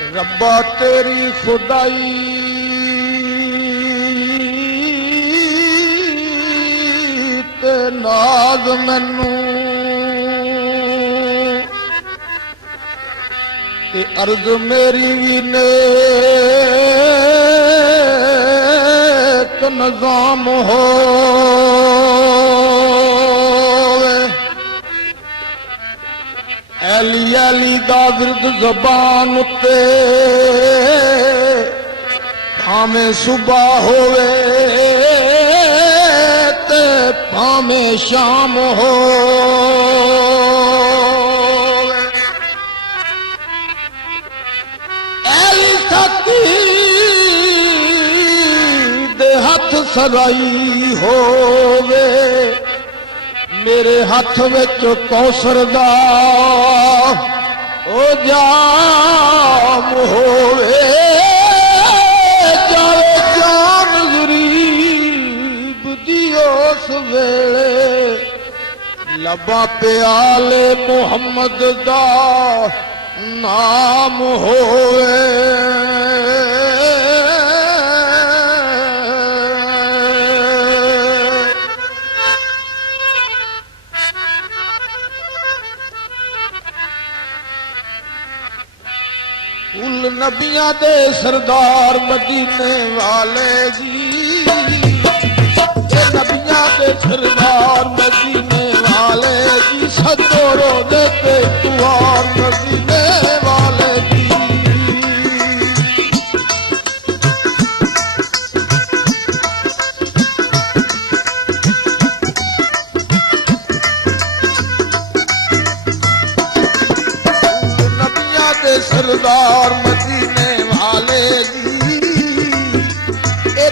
रब्बा तेरी खुदाई ते नाज मैनू ते अर्ज मेरी भी नेक निजाम हो ऐली ऐली दा विरद ज़बान उत्ते भावें सुबह होवे ते भावें शाम हो ऐली साथी दे हथ सराई होवे मेरे हाथ विच कौसर दा ओ जाम होवे जावे जान गरीब दी उस वेले लबा प्याले मुहम्मद दा नाम होवे कुल नबियां दे सरदार मदीने वाले जी नबियां दे सरदार मदीने वाले जी सजो रोज़े ते तुआर मदीने वाले जी नबियां दे सरदार मदीने वाले जी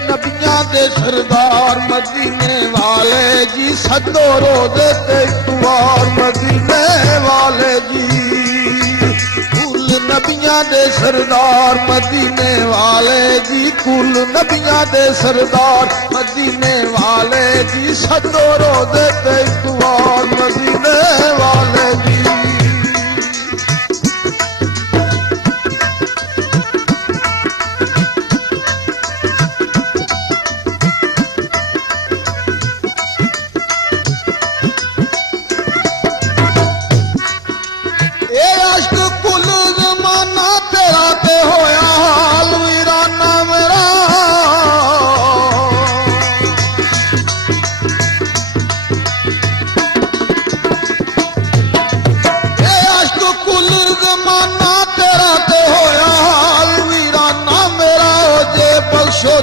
नबियां दे सरदार मदीने वाले जी सजो रोज़े ते तुआर मदीने वाले जी कुल नबियां दे सरदार मदीने वाले जी कुल नबियां दे सरदार मदीने वाले जी सजो रोज़े ते तुआर मदीने वाले जी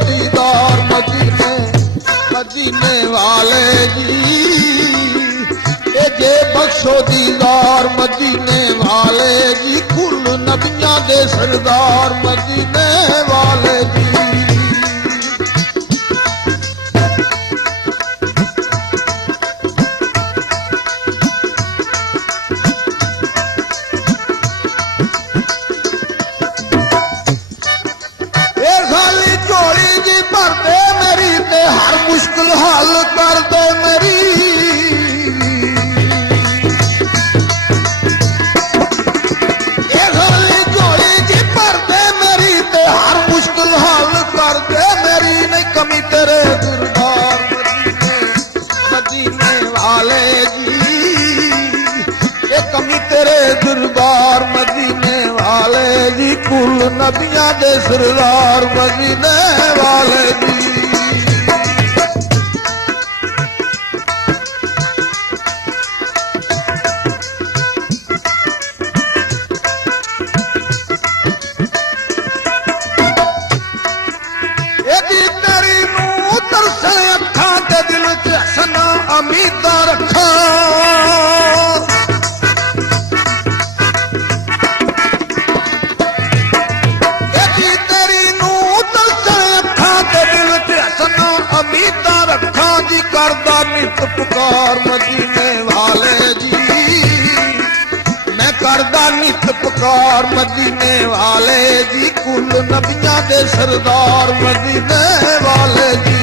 दीदार मदीने वाले जी जे बख्शो दीदार मदीने वाले जी कुल नबियां दे सरदार मदीने वाले जी हर मुश्किल हल कर दो मेरी जोड़ी जी भर दे मेरी ते हर मुश्किल हल कर दे मेरी नहीं कमी तेरे दरबार मदीने वाले जी ये कमी तेरे दरबार मदीने वाले जी कुल नबियां दे सरदार मदीने वाले जी अमीदा रखा तेरी नू अखा ते दिल च हसना अमीदा रखा जी करदा नित पुकार मदीने वाले जी मैं करदा नित पुकार मदीने वाले जी कुल नबियां दे सरदार मदीने वाले जी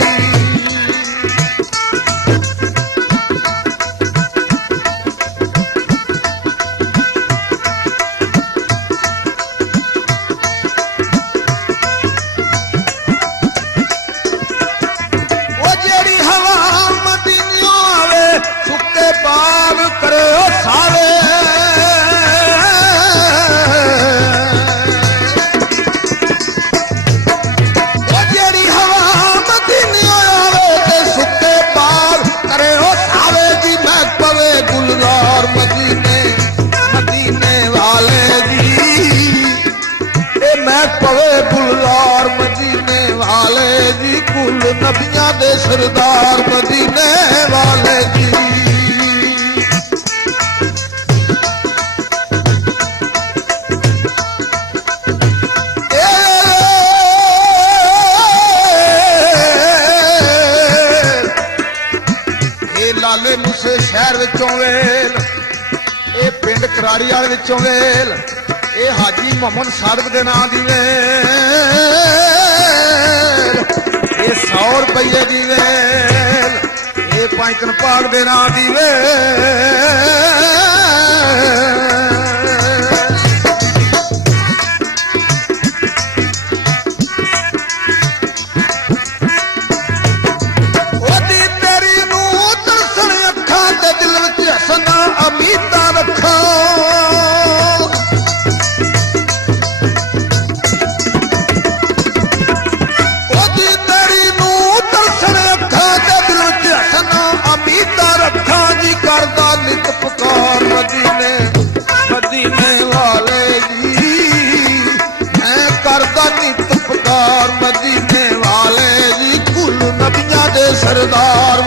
ਮੈਂ ਪਵੇ ਗੁਲਜ਼ਾਰ ਮਦੀਨੇ ਵਾਲੇ ਜੀ ਕੁਲ ਨਬੀਆਂ ਦੇ ਸਰਦਾਰ ਮਦੀਨੇ ਵਾਲੇ ਜੀ ਲਾਲੇ ਮੂਸੇ ਸ਼ਹਿਰ ਵਿੱਚੋਂ ਵੇਲ ਇਹ ਪਿੰਡ ਕਰਾੜੀ ਵਾਲੇ ਵਿੱਚੋਂ ਵੇਲ ਇਹ ਹਾਜੀ ਮੁਹੰਮਦ ਸਾਦਕ ਦੇ ਨਾਂ ਦੀ ਵੇਲ ਇਹ 100 ਰੁਪਏ ਦੀ ਵੇਲ ਇਹ ਪਾਈਕਨ ਪਾਲ ਦੇ ਨਾਂ ਦੀ ਵੇਲ ਅਮੀਤਾਂ ਰੱਖਾਂ ਉਹਦੀ ਤੇਰੀ ਨੂੰ ਦਰਸ਼ਨ ਅੱਖਾਂ ਤੇ ਦਿਲ ਵਿੱਚ ਹਸਨਾ ਅਮੀਤਾਂ ਰੱਖਾਂ ਜੀ ਕਰਦਾ ਨਿਤ ਪੁਕਾਰ ਮਦੀਨੇ ਮਦੀਨੇ ਵਾਲੇ ਜੀ ਮੈਂ ਕਰਦਾ ਨਿਤ ਪੁਕਾਰ ਮਦੀਨੇ ਵਾਲੇ ਜੀ ਕੁੱਲ ਨਬੀਆਂ ਦੇ ਸਰਦਾਰ